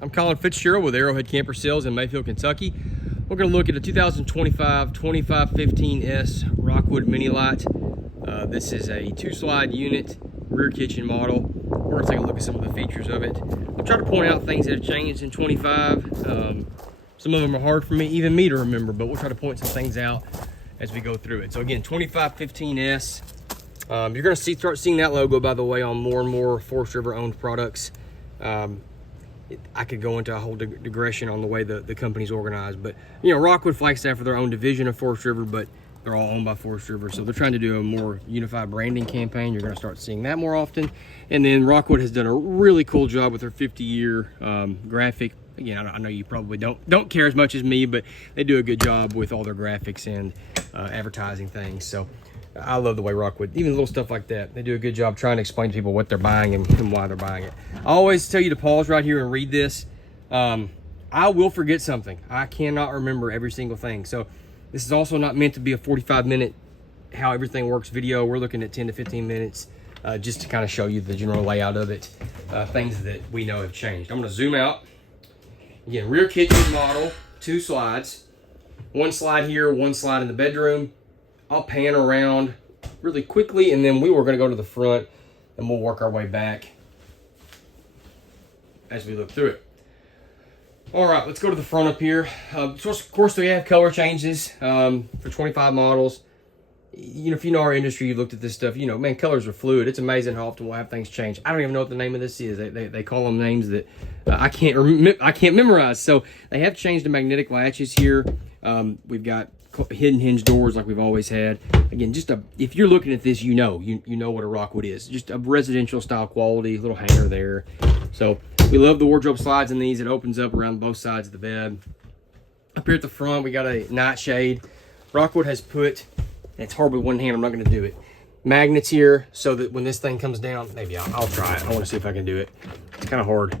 I'm Colin Fitzgerald with Arrowhead Camper Sales in Mayfield, Kentucky. We're going to look at a 2025 2515S Rockwood Mini-Lite. This is a 2-slide unit, rear kitchen model. We're going to take a look at some of the features of it. I'll try to point out things that have changed in 25. Some of them are hard for me, even me, to remember, but we'll try to point some things out as we go through it. So again, 2515S. You're going to start seeing that logo, by the way, on more and more Forest River owned products. I could go into a whole digression on the way the company's organized, but you know, Rockwood, Flagstaff are their own division of Forest River, but they're all owned by Forest River, so they're trying to do a more unified branding campaign. You're going to start seeing that more often. And then Rockwood has done a really cool job with their 50-year graphic. Again, I know you probably don't care as much as me, but they do a good job with all their graphics and advertising things. So I love the way Rockwood, even little stuff like that, they do a good job trying to explain to people what they're buying and why they're buying it. I always tell you to pause right here and read this. I will forget something. I cannot remember every single thing. So this is also not meant to be a 45-minute how everything works video. We're looking at 10 to 15 minutes just to kind of show you the general layout of it, things that we know have changed. I'm going to zoom out. Again, rear kitchen model, 2 slides. 1 slide here, 1 slide in the bedroom. I'll pan around really quickly, and then we were going to go to the front, and we'll work our way back as we look through it. All right, let's go to the front up here. So of course, we have color changes for 25 models. You know, if you know our industry, you've looked at this stuff, you know, man, colors are fluid. It's amazing how often we'll have things change. I don't even know what the name of this is. They call them names that I can't memorize. So they have changed the magnetic latches here. We've got hidden hinge doors like we've always had. Again, just if you're looking at this, you know what a Rockwood is. Just a residential style quality, little hanger there. So we love the wardrobe slides in these. It opens up around both sides of the bed. Up here at the front, we got a nightshade. Rockwood has put, it's hard with one hand, I'm not going to do it, magnets here so that when this thing comes down, maybe I'll try it. I want to see if I can do it. It's kind of hard.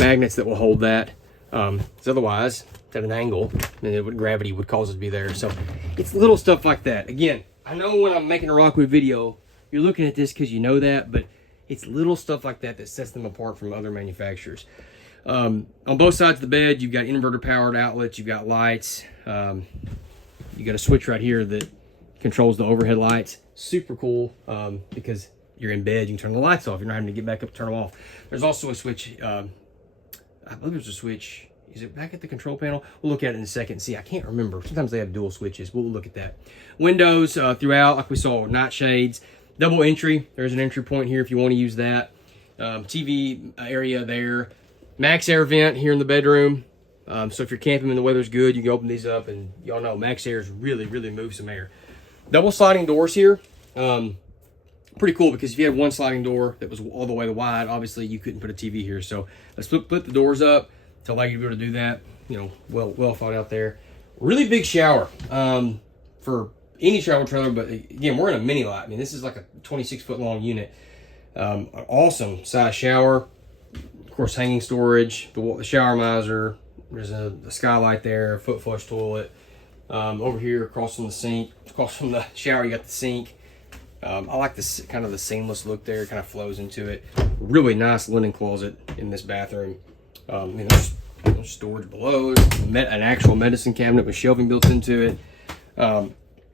Magnets that will hold that. Because otherwise, it's at an angle, and gravity would cause it to be there. So it's little stuff like that. Again, I know when I'm making a Rockwood video, you're looking at this because you know that, but it's little stuff like that that sets them apart from other manufacturers. On both sides of the bed, you've got inverter powered outlets, you've got lights, you got a switch right here that controls the overhead lights. Super cool because you're in bed, you can turn the lights off. You're not having to get back up and turn them off. There's also a switch, I believe there's a switch. Is it back at the control panel? We'll look at it in a second and see. I can't remember. Sometimes they have dual switches. We'll look at that. Windows throughout, like we saw, night shades. Double entry. There's an entry point here if you want to use that. TV area there. Max air vent here in the bedroom. So if you're camping and the weather's good, you can open these up, and y'all know Max Airs really move some air. Double sliding doors here. Pretty cool because if you had one sliding door that was all the way wide, obviously you couldn't put a TV here. So let's put the doors up to allow you to be able to do that. You know, well thought out there. Really big shower for any travel trailer, but again, we're in a Mini-Lite. I mean, this is like a 26-foot long unit. An awesome size shower. Of course, hanging storage, the shower miser. There's a skylight there, a foot flush toilet. Over here, across from the sink, across from the shower, you got the sink. I like this kind of the seamless look there. It kind of flows into it. Really nice linen closet in this bathroom. There's storage below. An actual medicine cabinet with shelving built into it.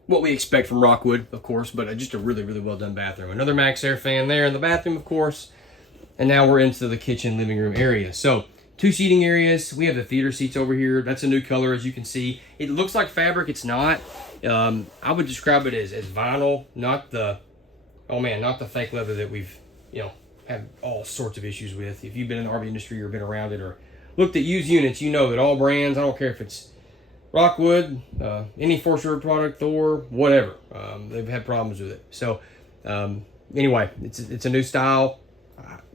What we expect from Rockwood, of course, but just a really well done bathroom. Another Max Air fan there in the bathroom, of course. And now we're into the kitchen living room area. So 2 seating areas. We have the theater seats over here. That's a new color, as you can see. It looks like fabric. It's not. I would describe it as vinyl, not the fake leather that we've, had all sorts of issues with. If you've been in the RV industry or been around it or looked at used units, you know that all brands, I don't care if it's Rockwood, any Forest River product, Thor, whatever, they've had problems with it. So anyway, it's a new style.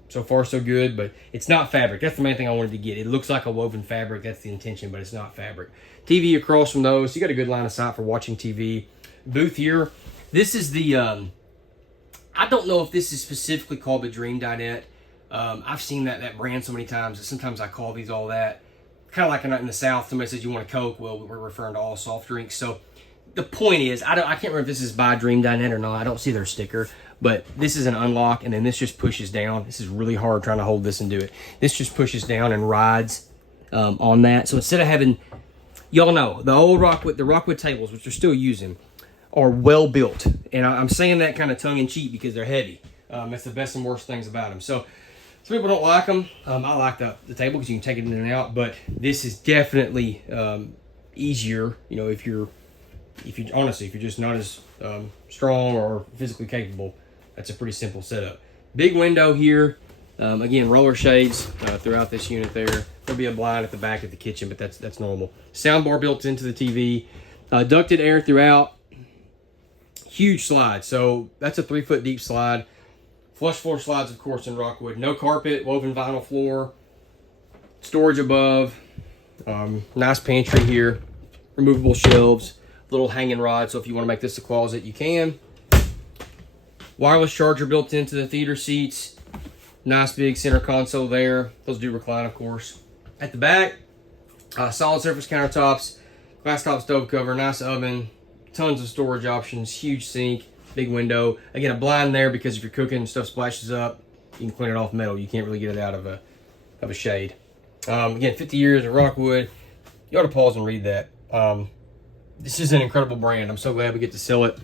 So far, so good, but it's not fabric. That's the main thing I wanted to get. It looks like a woven fabric. That's the intention, but it's not fabric. TV across from those. You got a good line of sight for watching TV. Booth here. This is the, I don't know if this is specifically called the Dream Dinette. I've seen that brand so many times that sometimes I call these all that. Kind of like in the South, somebody says, you want a Coke? Well, we're referring to all soft drinks. So the point is, I can't remember if this is by Dream Dinette or not. I don't see their sticker. But this is an unlock, and then this just pushes down. This is really hard trying to hold this and do it. This just pushes down and rides on that. So instead of having, y'all know, the old Rockwood tables, which they're still using, are well built. And I'm saying that kind of tongue in cheek because they're heavy. That's the best and worst things about them. So some people don't like them. I like the table because you can take it in and out, but this is definitely easier, you know, if you're just not as strong or physically capable. That's a pretty simple setup. Big window here. Again, roller shades throughout this unit there. There'll be a blind at the back of the kitchen, but that's normal. Soundbar built into the TV. Ducted air throughout. Huge slide. So that's a 3-foot deep slide. Flush floor slides, of course, in Rockwood. No carpet, woven vinyl floor. Storage above. Nice pantry here. Removable shelves. Little hanging rod, so if you want to make this a closet, you can. Wireless charger built into the theater seats. Nice big center console there. Those do recline, of course. At the back, solid surface countertops, glass top stove cover, nice oven, tons of storage options, huge sink, big window. Again, a blind there because if you're cooking and stuff splashes up, you can clean it off metal. You can't really get it out of a shade. Again, 50 years of Rockwood. You ought to pause and read that. This is an incredible brand. I'm so glad we get to sell it.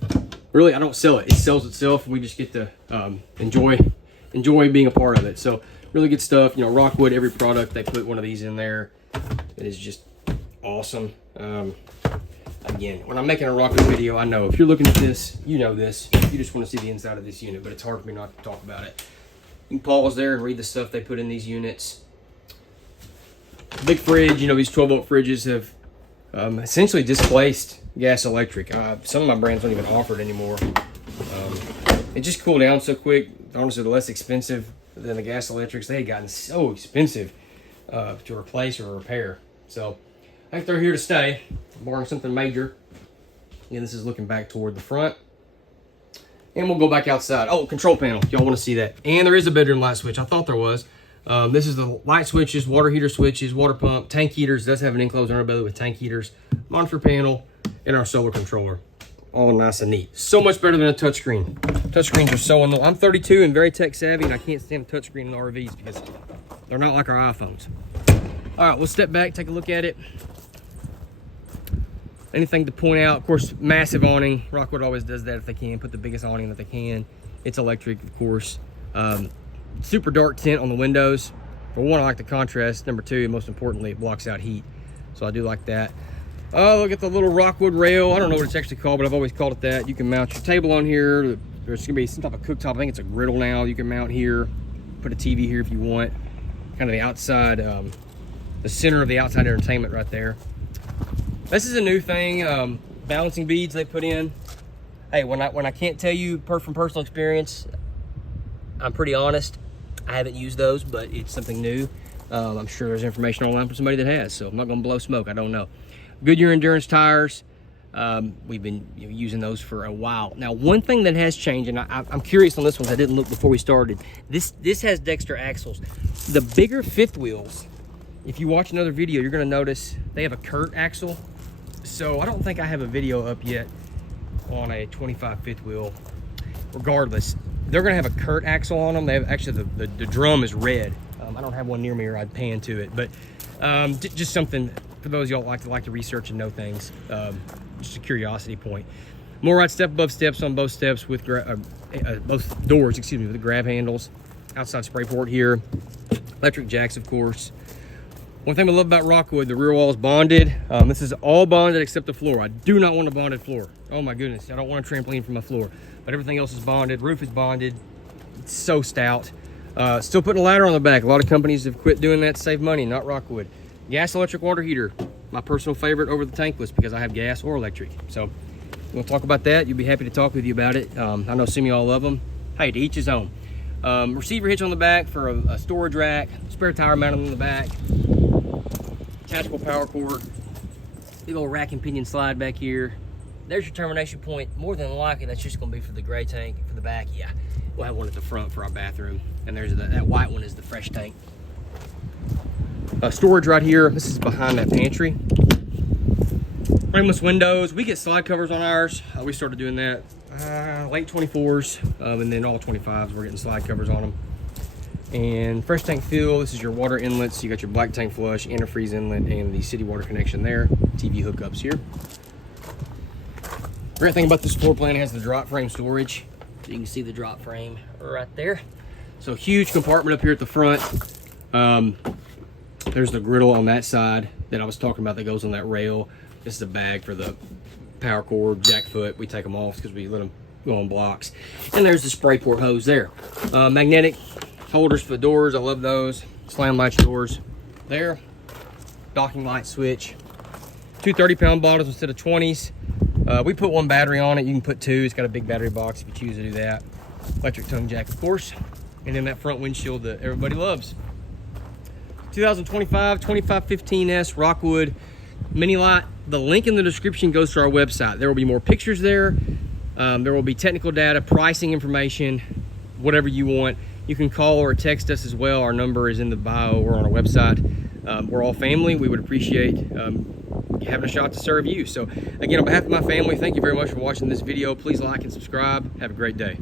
Really, I don't sell it. It sells itself, and we just get to enjoy being a part of it. So really good stuff. You know, Rockwood, every product, they put one of these in there. It is just awesome. Again, when I'm making a Rockwood video, I know if you're looking at this, you know this. You just want to see the inside of this unit, but it's hard for me not to talk about it. You can pause there and read the stuff they put in these units. Big fridge. You know, these 12-volt fridges have essentially displaced gas electric. Some of my brands don't even offer it anymore. It just cooled down so quick. Honestly, they're less expensive than the gas electrics. They had gotten so expensive to replace or repair. So I think they're here to stay, barring something major. And this is looking back toward the front. And we'll go back outside. Oh, control panel. Y'all want to see that. And there is a bedroom light switch. I thought there was. This is the light switches, water heater switches, water pump, tank heaters. It does have an enclosed underbelly with tank heaters, monitor panel, and our solar controller. All nice and neat. So much better than a touchscreen. Touchscreens are so annoying. I'm 32 and very tech savvy, and I can't stand a touchscreen in RVs because they're not like our iPhones. All right, we'll step back, take a look at it. Anything to point out? Of course, massive awning. Rockwood always does that if they can. Put the biggest awning that they can. It's electric, of course. Super dark tint on the windows. For one, I like the contrast. Number two, most importantly, it blocks out heat. So I do like that. Oh, look at the little Rockwood rail. I don't know what it's actually called, but I've always called it that. You can mount your table on here. There's gonna be some type of cooktop. I think it's a griddle now. You can mount here. Put a TV here if you want. Kind of the outside, the center of the outside entertainment right there. This is a new thing. Balancing beads they put in. Hey, when I can't tell you from personal experience, I'm pretty honest. I haven't used those, but it's something new. I'm sure there's information online from somebody that has, so I'm not gonna blow smoke. I don't know. Goodyear Endurance tires. We've been using those for a while. Now, one thing that has changed, and I'm curious on this one, I didn't look before we started. This has Dexter axles. The bigger fifth wheels, if you watch another video, you're gonna notice they have a Kurt axle. So I don't think I have a video up yet on a 25 fifth wheel. Regardless, they're gonna have a Kurt axle on them. They have actually the drum is red. I don't have one near me or I'd pan to it, but just something for those y'all like to research and know things. Just a curiosity point. More step above steps on both steps with both doors, excuse me, with the grab handles. Outside spray port here. Electric jacks, of course. One thing I love about Rockwood, the rear wall is bonded. This is all bonded except the floor. I do not want a bonded floor. Oh my goodness, I don't want a trampoline for my floor. But everything else is bonded. Roof is bonded. It's so stout. Still putting a ladder on the back. A lot of companies have quit doing that to save money, not Rockwood. Gas electric water heater. My personal favorite over the tankless because I have gas or electric. So we'll talk about that. You'll be happy to talk with you about it. I know some of y'all love them. Hey, to each his own. Receiver hitch on the back for a storage rack. Spare tire mounted on the back. Attachable power cord. Big old rack and pinion slide back here. There's your termination point. More than likely, that's just going to be for the gray tank. For the back, yeah. We'll have one at the front for our bathroom. And there's that white one is the fresh tank. Storage right here. This is behind that pantry. Frameless windows. We get slide covers on ours. We started doing that late 24s. And then all 25s, we're getting slide covers on them. And fresh tank fuel, this is your water inlets. You got your black tank flush, antifreeze inlet, and the city water connection there. TV hookups here. Great thing about this floor plan, it has the drop frame storage. So you can see the drop frame right there. So huge compartment up here at the front. There's the griddle on that side that I was talking about that goes on that rail. This is a bag for the power cord, jack foot. We take them off because we let them go on blocks. And there's the spray port hose there. Magnetic holders for the doors, I love those. Slam latch doors there. Docking light switch. Two 30-pound bottles instead of 20s. We put one battery on it. You can put two. It's got a big battery box if you choose to do that. Electric tongue jack, of course. And then that front windshield that everybody loves. 2025 2515S Rockwood Mini-Lite. The link in the description goes to our website. There will be more pictures there. There will be technical data, pricing information, whatever you want. You can call or text us as well. Our number is in the bio or on our website. We're all family. We would appreciate having a shot to serve you. So again, on behalf of my family, thank you very much for watching this video. Please like and subscribe. Have a great day.